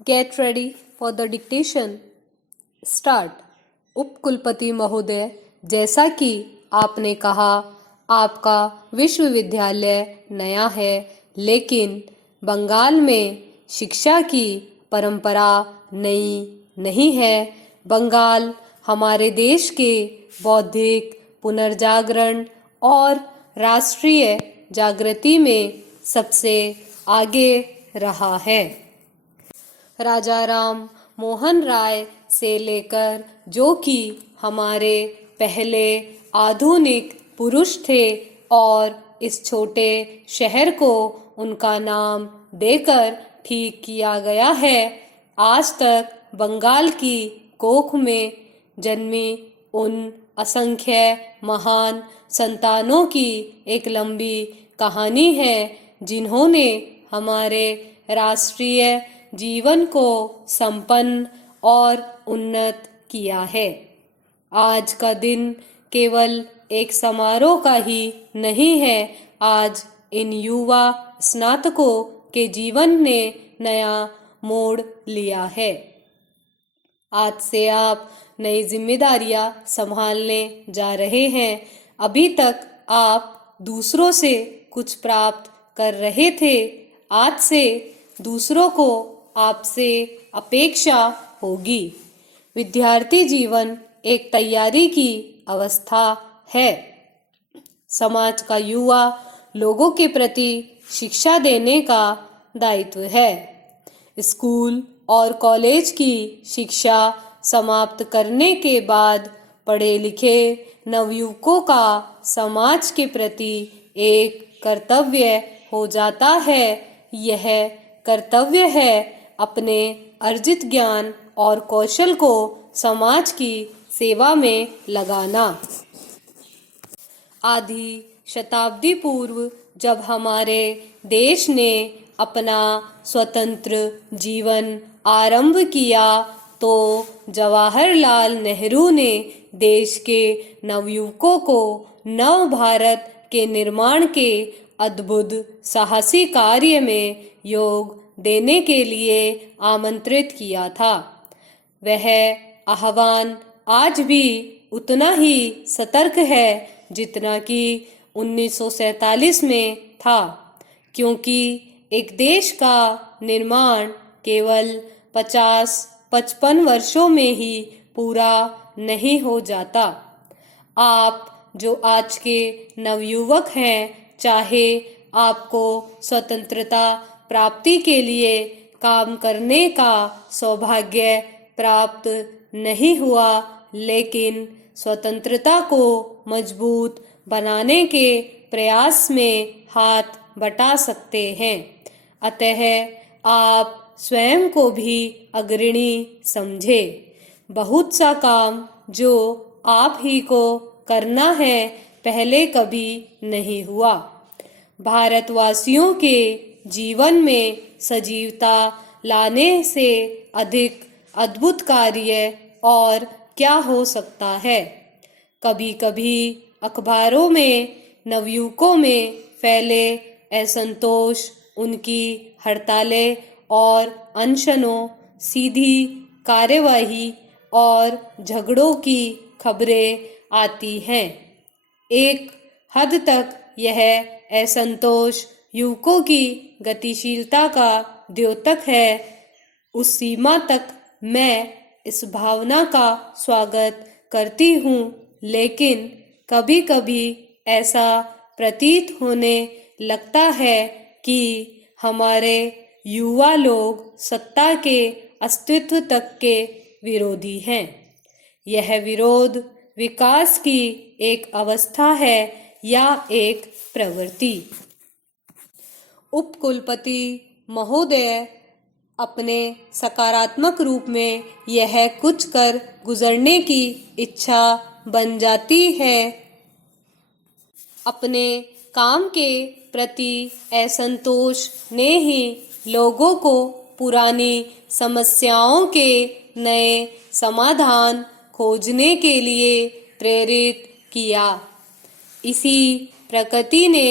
Get ready for the dictation. Start. उपकुलपति महोदय, जैसा कि आपने कहा, आपका विश्वविद्यालय नया है, लेकिन बंगाल में शिक्षा की परंपरा नई नहीं है। बंगाल हमारे देश के बौद्धिक पुनर्जागरण और राष्ट्रीय जागृति में सबसे आगे रहा है। राजा राम मोहन राय से लेकर, जो कि हमारे पहले आधुनिक पुरुष थे और इस छोटे शहर को उनका नाम देकर ठीक किया गया है, आज तक बंगाल की कोख में जन्मी उन असंख्य महान संतानों की एक लंबी कहानी है, जिन्होंने हमारे राष्ट्रीय जीवन को संपन्न और उन्नत किया है। आज का दिन केवल एक समारोह का ही नहीं है। आज इन युवा स्नातकों के जीवन ने नया मोड़ लिया है। आज से आप नई जिम्मेदारियां संभालने जा रहे हैं। अभी तक आप दूसरों से कुछ प्राप्त कर रहे थे, आज से दूसरों को आपसे अपेक्षा होगी। विद्यार्थी जीवन एक तैयारी की अवस्था है। समाज का युवा लोगों के प्रति शिक्षा देने का दायित्व है। स्कूल और कॉलेज की शिक्षा समाप्त करने के बाद पढ़े लिखे नवयुवकों का समाज के प्रति एक कर्तव्य हो जाता है। यह कर्तव्य है अपने अर्जित ज्ञान और कौशल को समाज की सेवा में लगाना। आधी शताब्दी पूर्व जब हमारे देश ने अपना स्वतंत्र जीवन आरंभ किया, तो जवाहरलाल नेहरू ने देश के नवयुवकों को नव भारत के निर्माण के अद्भुत साहसी कार्य में योग देने के लिए आमंत्रित किया था। वह आह्वान आज भी उतना ही सतर्क है जितना कि 1947 में था, क्योंकि एक देश का निर्माण केवल 50-55 वर्षों में ही पूरा नहीं हो जाता। आप जो आज के नवयुवक हैं, चाहे आपको स्वतंत्रता प्राप्ति के लिए काम करने का सौभाग्य प्राप्त नहीं हुआ, लेकिन स्वतंत्रता को मजबूत बनाने के प्रयास में हाथ बटा सकते हैं। अतः आप स्वयं को भी अग्रणी समझे। बहुत सा काम जो आप ही को करना है, पहले कभी नहीं हुआ। भारतवासियों के जीवन में सजीवता लाने से अधिक अद्भुत कार्य और क्या हो सकता है। कभी कभी अखबारों में नवयुवकों में फैले असंतोष, उनकी हड़तालें और अनशनों, सीधी कार्यवाही और झगड़ों की खबरें आती हैं। एक हद तक यह असंतोष युवकों की गतिशीलता का द्योतक है। उस सीमा तक मैं इस भावना का स्वागत करती हूँ, लेकिन कभी कभी ऐसा प्रतीत होने लगता है कि हमारे युवा लोग सत्ता के अस्तित्व तक के विरोधी हैं। यह विरोध विकास की एक अवस्था है या एक प्रवृत्ति। उपकुलपति महोदय, अपने सकारात्मक रूप में यह कुछ कर गुजरने की इच्छा बन जाती है। अपने काम के प्रति असंतोष ने ही लोगों को पुरानी समस्याओं के नए समाधान खोजने के लिए प्रेरित किया। इसी प्रकृति ने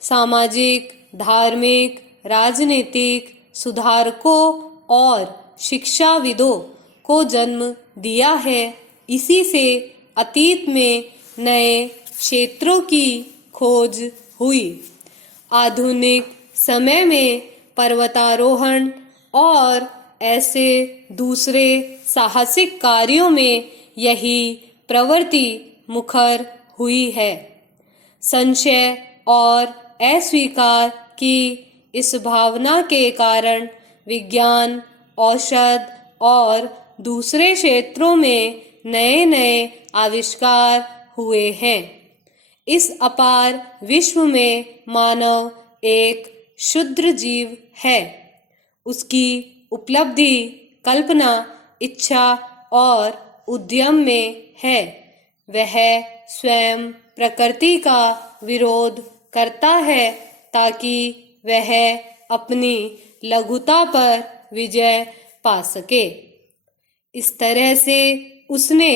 सामाजिक, धार्मिक, राजनीतिक सुधारकों और शिक्षाविदों को जन्म दिया है। इसी से अतीत में नए क्षेत्रों की खोज हुई। आधुनिक समय में पर्वतारोहण और ऐसे दूसरे साहसिक कार्यों में यही प्रवृत्ति मुखर हुई है। संशय और अस्वीकार की इस भावना के कारण विज्ञान, औषध और दूसरे क्षेत्रों में नए नए आविष्कार हुए हैं। इस अपार विश्व में मानव एक क्षुद्र जीव है। उसकी उपलब्धि कल्पना, इच्छा और उद्यम में है। वह स्वयं प्रकृति का विरोध करता है ताकि वह अपनी लघुता पर विजय पा सके। इस तरह से उसने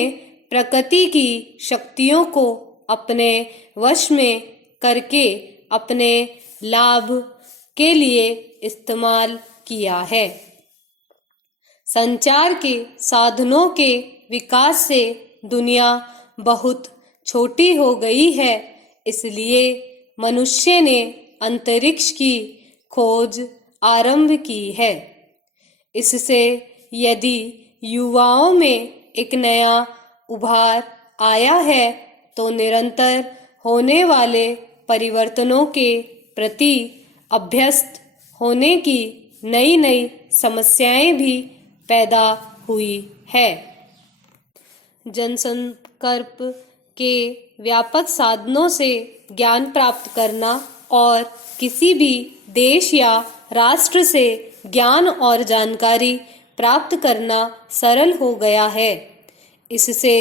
प्रकृति की शक्तियों को अपने वश में करके अपने लाभ के लिए इस्तेमाल किया है। संचार के साधनों के विकास से दुनिया बहुत छोटी हो गई है। इसलिए मनुष्य ने अंतरिक्ष की खोज आरंभ की है। इससे यदि युवाओं में एक नया उभार आया है तो निरंतर होने वाले परिवर्तनों के प्रति अभ्यस्त होने की नई नई समस्याएं भी पैदा हुई है। जनसंपर्क के व्यापक साधनों से ज्ञान प्राप्त करना और किसी भी देश या राष्ट्र से ज्ञान और जानकारी प्राप्त करना सरल हो गया है। इससे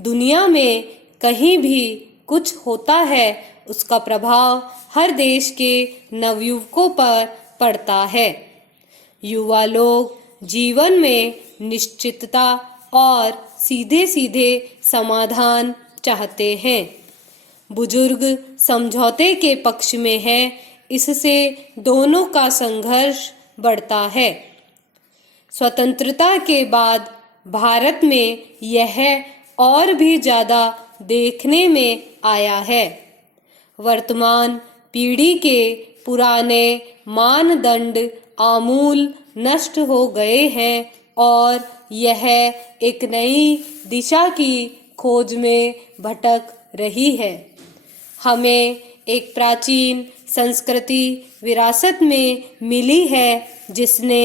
दुनिया में कहीं भी कुछ होता है, उसका प्रभाव हर देश के नवयुवकों पर पड़ता है। युवा लोग जीवन में निश्चितता और सीधे सीधे समाधान चाहते हैं। बुजुर्ग समझौते के पक्ष में हैं। इससे दोनों का संघर्ष बढ़ता है। स्वतंत्रता के बाद भारत में यह और भी ज़्यादा देखने में आया है। वर्तमान पीढ़ी के पुराने मानदंड आमूल नष्ट हो गए हैं और यह एक नई दिशा की खोज में भटक रही है। हमें एक प्राचीन संस्कृति विरासत में मिली है जिसने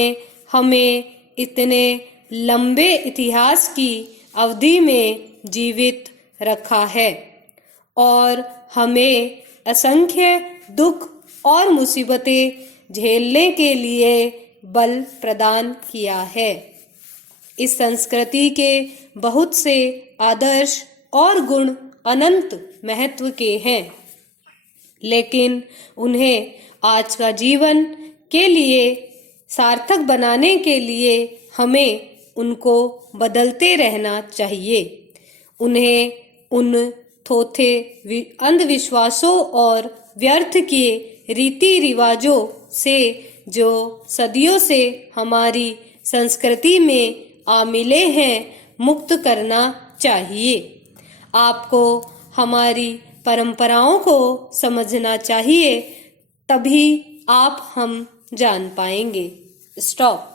हमें इतने लंबे इतिहास की अवधि में जीवित रखा है और हमें असंख्य दुख और मुसीबतें झेलने के लिए बल प्रदान किया है। इस संस्कृति के बहुत से आदर्श और गुण अनंत महत्व के हैं, लेकिन उन्हें आज का जीवन के लिए सार्थक बनाने के लिए हमें उनको बदलते रहना चाहिए। उन्हें उन थोथे अंधविश्वासों और व्यर्थ के रीति रिवाजों से जो सदियों से हमारी संस्कृति में आ मिले हैं मुक्त करना चाहिए। आपको हमारी परंपराओं को समझना चाहिए, तभी आप हम जान पाएंगे। स्टॉप।